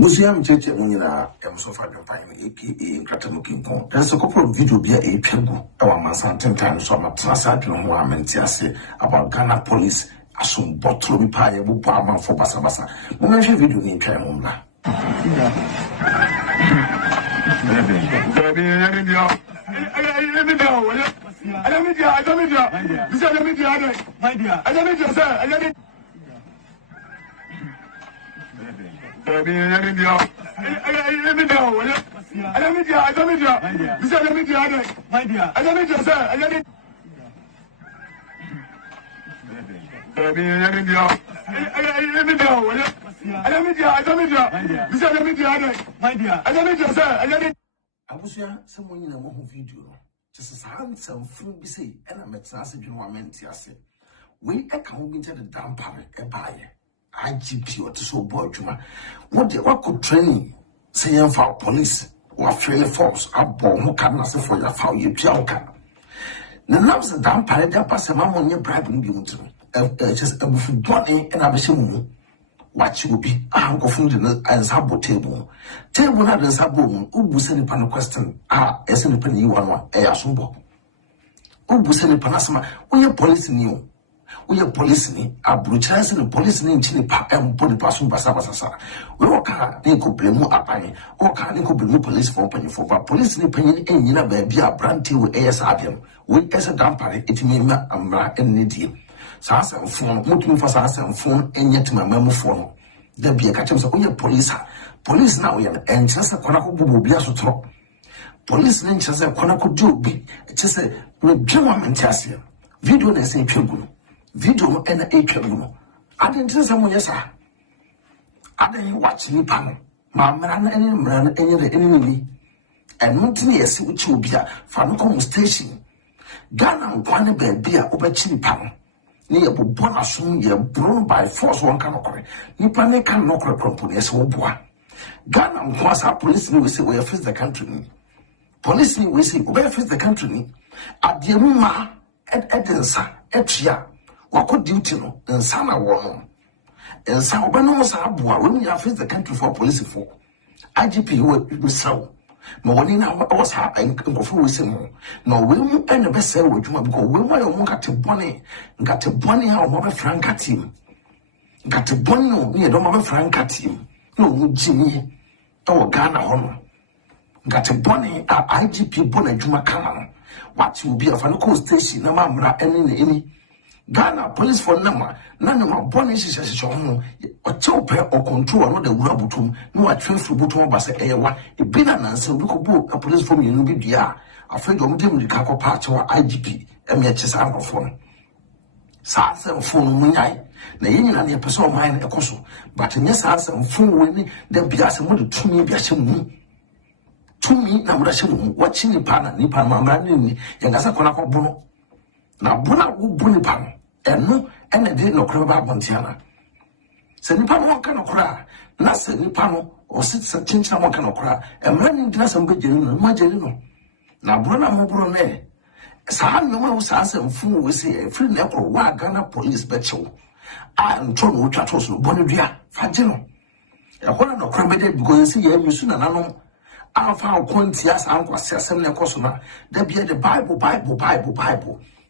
Museum Church Munina, so far AKA Cratamukin. There's a couple of video via a people, our man, 10 times so much about Ghana police. Asum bottle bi pa ye bu pa man for basa basa. Mo na hwe video ni kan mo na. Abusia, someone in a more video. Just as handsome food be say, and I'm at Nasa Juament Yassi. We account into the Dampare, a buyer. IGP or to so boy, Juma. What the work of training, saying for police, or training force, up born who can answer for your foul, you pianca. The loves the Dampare, that pass a mamma on your bribing you to me. Just a D0ne and Abishimu. What you be, I go food and sabo table. Table not a sabo, Ubuseni pan question, as in the penny one, a sumbo. Ubuseni panasma, we are police new. We are police ni, a brutality and police in Chile and body passing Basabasa. We walk out, they could blame more upon or can you be police for penny for police in penny and you know, be a brand to ASRM. We as a Dampare, it may not and need. Sasa phone, looking for Sasa phone, and yet my memo phone. There be a catch of police. Police now, and just a Konako be a so police names as a Konako do be just a German Tassia. Video they say Pibu. Video and a Pibu. I didn't tell someone, yes, sir. I didn't watch me panel. My man and ran any enemy. And not near see which will be a Fanocom station. Ghana and one be a over chili panel. Near Bonasum, ye blown by force one can occur. Nipane can knock a company as one boy. Ghana was our police, we say, we face the country. Police, we say, we face the country. At the Muma, at Edensa, Etria, what could duty no, and Sana woman. And Sabano Sabua, when you face the country for police for IGP, we saw. No one in our was happening before we say more. No, we won't end the best sell with you because we want to got a bonnie how my Franca team. Got a bonnie no me, don't have a Franca team. No, Jimmy, our Ghana honor. Got a bonnie, our IGP bonnet Juma Cannon. What will be a Fanaco station, no mamma, any. Ghana police for number, none of my bonnie is a home, or chopper or control another Rabutum, no, I transfer Butum Bassa Ewa, a bit an answer, look a police from you, Nubia, afraid of them, the Caco Patch or IGP, MHS Uncle phone. Sasa phone, Munai, the Union and the person mine a coso, but in yes, answer phone winning, then be as a mother to me, be a shim. To me, Namashim, watching the pan, Nipan, Mamma, and as a Konako Bono. Now, Bona will Bonipan. And no, and I did no crab Montiana. Send Nipan can cry, not send Nipano or sit such someone can cry, and running dress and Begelino, Magelino. Now, Brona Mobrone. Sam no one says and fool we say a free nepal, why Ghana police betcho. I am John Chatos, Bonidia, Fagino. A one no crabby because you see you soon and I know. I found Quintias Uncle Sassan Cosona. There be the Bible.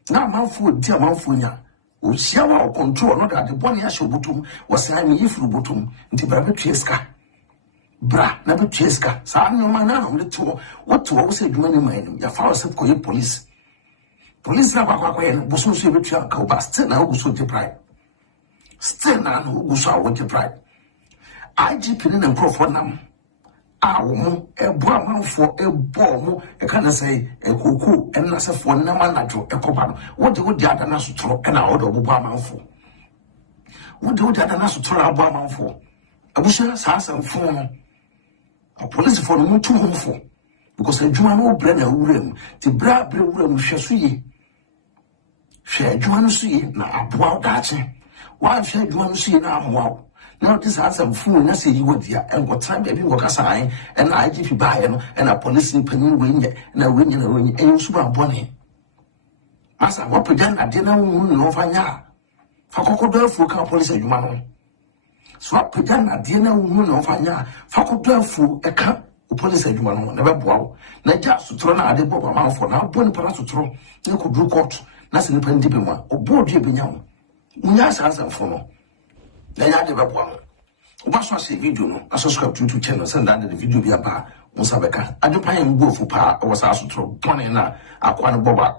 Now, Manful, dear Manfunia. Usiawa control not that the bonny asho butum was saying if you butum into Brabby Cheska. Bra, never Cheska. Sam no man on the tour. What to always say, many men, your father said, call police. Police now, was so severe, but still now who so deprived. Still now who saw what deprived. IGP and Crawford Nam. A boy for a bomb, a can say a cuckoo, and as a for Namanatro, a copan. What do the other Nasutro and our order Obama for? What do the other Nasutro Obama for? A bushel has a phone. A police for no too home for. Because a Juano Brenner room, the Brab room Shasui. Share Juan see now a bow dancing. Why share Juan see now? Wow. Now this has some fool and I say you were there and what time baby work aside and IGP buy and a police in penny wing and a wing and you super bonny. Master, what pretend I didn't know for Coco for police, you man. so apagana de na wu no fanya fakotoafu eka police adwuma no na beboa wo na ja sotro na ade boba manfo na abo ni para sotro na ko dru court na se ni pa ndibe mu obo de benya wo munya sansanfo no na ya de beboa wo oba so ase video no na subscribe to YouTube channel send that the video bi apa musabeka adwepan mbofu pa wo sa sotro pone na akwa no boba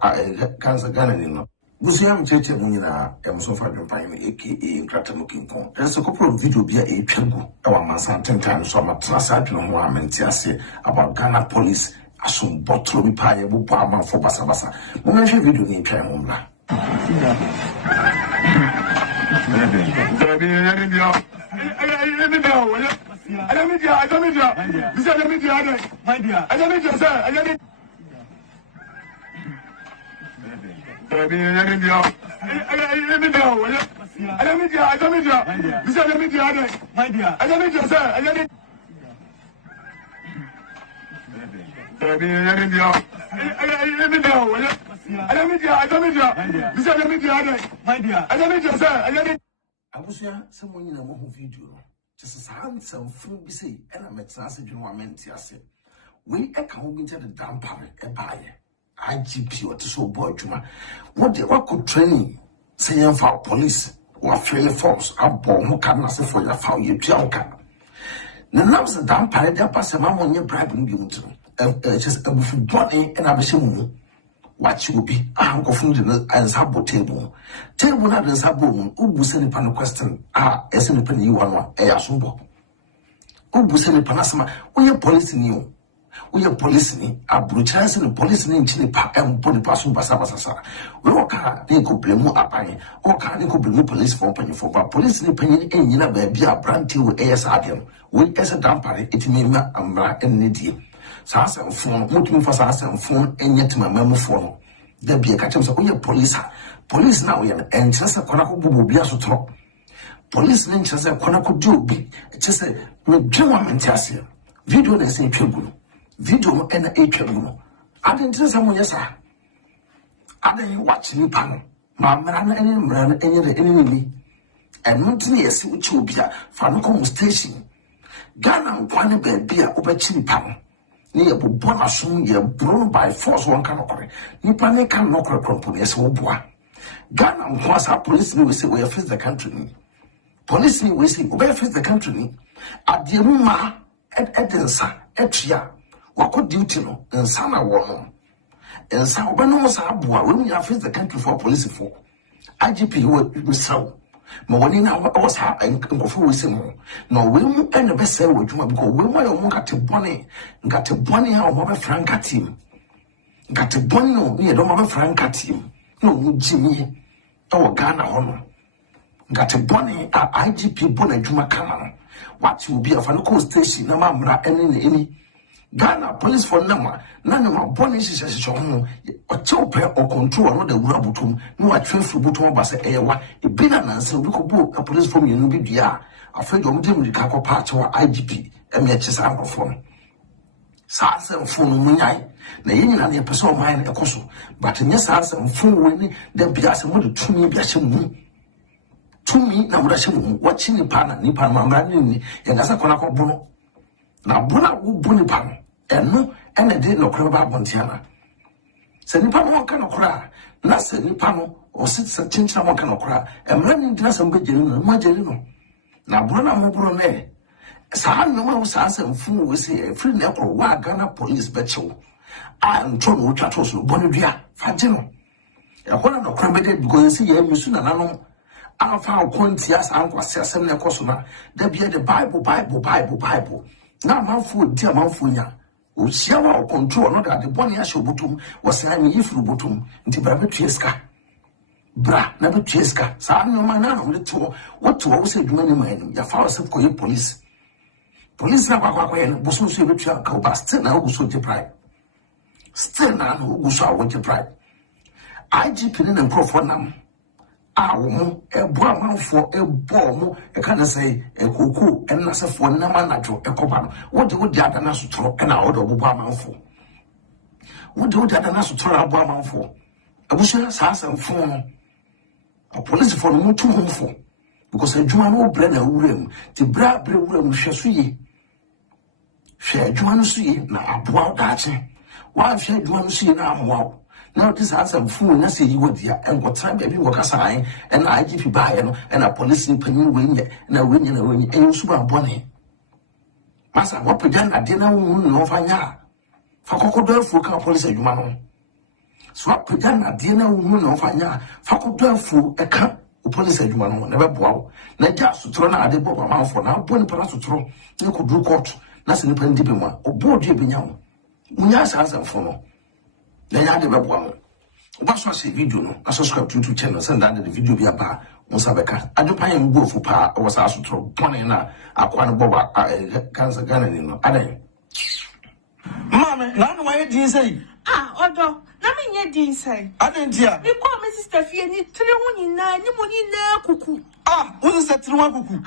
kansa gana ni no busia mcheche munyina emsofa adwepan aka krata looking pon ese couple video bi a twagu e wa mansan tentan so amatrasa adwene ho amenti ase about Ghana police asum botro bi pa ye bo amanfo basa mo menhwe video ni twa mo mla abusia someone in a mo video just handsome fool be say and I'm excited you know menti ase we e ka ho ginja the Dampare e baaye IGP what so boy juma what could training say for police or fail force abo mo kan na se for ya fa ye tuanka na nam se Dampare dey pass ma mo nye bribe no bi mutro just abufu body and abese mu watch you be go from the answer table na the sabo mu ubu se ni pan question ese ni pan yi wanwa e asumbo ubu se ni panasma we police ni o we police ni abrucha se ni police ni nchini pa empo ni pasu basa we waka ni ko blemu apan o ka ni ko blemu police for pan for ba police ni pan ni enyina ba bia branti we esabem we ese Dampare etimi ma amra enedi sasa phone mutumi fa sasa phone enyetima mamufo no da bia ka tem so oye police na oye enchese kona ko bubu bia so tro police ni enchese kona ko jobi enchese me dwema mentiase video na se twegulu video no ena etwegulu adenchese mo yesa aden watch ni pa no ma mra na enye ni ntini yesi uchi obia fa no ko station Ghana nkwane ba bia obachi ni pa no ni ye bobona so ye bro by force one kan okore ni pa ne kan okore propon yes wo boa Ghana nkwasa police ni we say we face the country ni police ni we say we face the country ni adiemu ma edensa etua wako duty no nsa na wo no nsa obano sa boa we ya face the country for police for IGP we saw ma woni na was ha nkofo we say no no we mu ene be say wo dwuma because we mu ayo mu ngate bone ha o be franka team ngate bone no ye do ma be franka team no mu jimi e wo Ghana ho no ngate bone a IGP bone dwuma kama no what will be afa no ko station na ma mra eni Ghana police for nama na ma bone sisi ho o chope o control no da wura butum no wa twenfu butum ba se ewa e bi na nanse obi ko bu police form yenu bi dua afejo mo dem di ka ko patch wa IGP eme chisa akofo no sa asem no munyai na yin na ne person man e koso but nye sa asem we ni da bia se mo de tumi bia hye mu tumi na mo da hye mu wa chi ni pa ma mra ni ye ngasa kona ko bu no na bona wo bu ni pa no eno ene de no kro ba bontiana se nipa mo kan okra na se nipa no o sit se chinchina mo kan okra emra ni dina se mbejeri no ma jeri no na bro na mo bro ne sa no ma sa se mfu we se free na kro wa Ghana police becho a ntro no twa to so bonu dua fa je no e kona no kra be de because se ye misu na nanom afa konti asa ankwase asem na ekoso na da bia the bible na manfo di amanfo nya o siawa o control no da de boni a shobutum was na mi yifuru butum nti bra betueska bra na betueska sa no man na no to what wo say duma ni man ya fa se ko police na kwa ye boso so betua ka ba still na oguso je pride still na no oguso a wo je pride IGP ni na microphone nam awo ebo amanfo ebo mo e kana say ekoko enasefo namanadwo ekoba no wode adana so toro na wode obo amanfo wode adana so toro abo amanfo abushira sa asamfo no police for no mutu homfo because adwuma no bre na wuram te bra bre wuram hwe so ye hwe adwuma no so ye na aboa daache wa hwe adwuma no so ye na amoa now this has some fool na say you would ya and what time baby work aside and IGP buy no and a police in penny win na win and you super bonny masa what prejan ade na no fanya fa kokodo fu ka police adwuma no so what prejan ade na no fanya fa kokodo fu e ka police adwuma no na be boa na ja sutro na ade boba manfo na boni para sutro na ko du court na se ni pan dibe mu obo du ebenya wo munya sa fo no na ya de be boa mo oba so se video no subscribe to YouTube channel send that the video bi aba mo sabeka adwopan yem go fu pa o sa sutro boni na akwa no boba cancer Ghana ni no adan mama na no why din say odo na me nye din say adan dia me call my sister fie ni tire ho nyina ni mo nyina kuku wo se tire ho kuku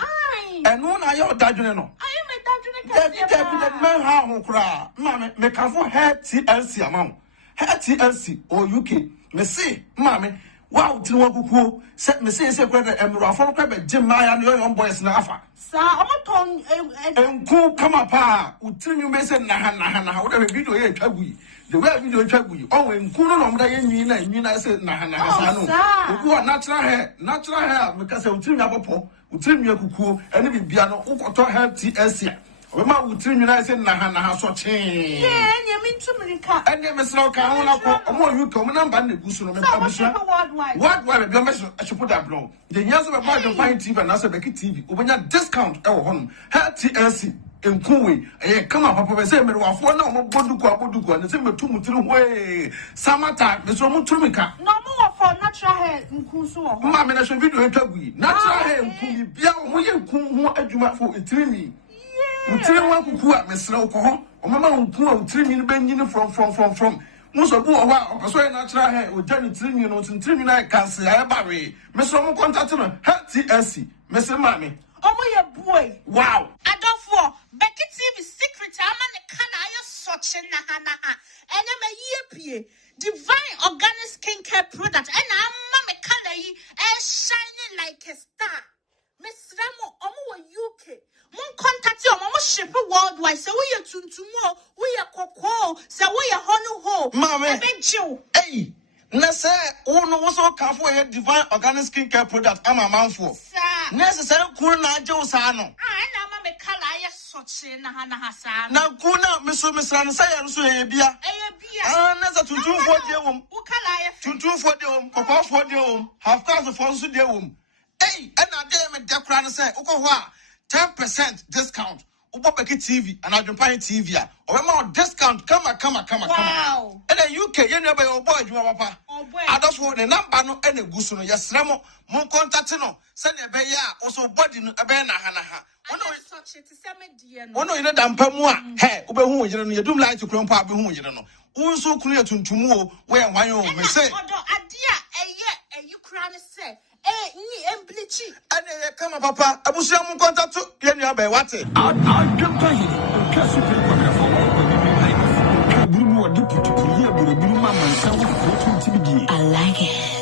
eno na ya odadwene no ayi me dadwene ka David man ha ho kra mama me kafo hair TLC amam hair TLC or UK me say mama wow tire ho kuku se me say kwa emro afo kwa be jimaya no young boys na afa sa omoton enku kama pa utiri me say na ha wo da video ye twagui the way video twagui o enku no no mda ye nwi na say na sa no oku natural hair me ka say utiri nya popo utiri nya kuku ene bibia no ukoto hair TLC we ma utiri nya say na ha so che nye me ntumirika ene me sra ka ho na ko omo UK omo namba na gusu no me pa busha worldwide be me so put that blow the nyaso be ba AdwenepaheneTv na so BeckyTv obenya discount e wo hono hair TLC enkuwe kama papa be say me wafo na omo boduku na say me tumutiri hoe samata be so mo turumika no mo wafo natural hair nku so wo ma me na so video etwagui natural hair nku bia omo ye nku ho adwuma fo etirimi utiri wa kuku a mesra wo ho omama nku a utirimi no benyini from muso bu o wa o so natural hair o jani tirimi no tirimi na cancer ya bare mesra mo contact no TLC mesra mame omo ye boy wow adofo BeckyTv secret ama ne kana ya soche na ha ene me yie divine organic skincare product and ama me kana yi shining like a star mesra mo omo wa UK mon contact you mo ship worldwide say we ye tuntumo we ye kokko say we ye honu ho mame ebejiw hey na say ono wo so ka fo ye divine organic skincare product ama manfo na say say kuru na ajew sa no na ama me kala ya soche na ha sa na kuna mesra no say ya so ye bia na say tuntumfo de wom wo kala ya tuntumfo de wom kokofo de wom half caste fo so de wom hey na de me de kura no say uko ho a 10% discount ubo BeckyTv and AdwenepaheneTv a obema discount kama wow and then UK you know be your boy adwuma papa adofo ne number no ene gusu no yesre mo contact no se ne be ya also body no ebe na ha ono ine dampa mu a he ubehu wojire no yedum light kuro mpa abehu wojire no unso kunu yetuntumu o we enwan o me say odo ade a eye kura ne se ni emblichi ane kama papa abusia mu contact ye nua be wate AdwenepaheneTv kasi prekwagrafo ko bi buru mu odi putupuye buru mama nsa wo ko tibidi I like it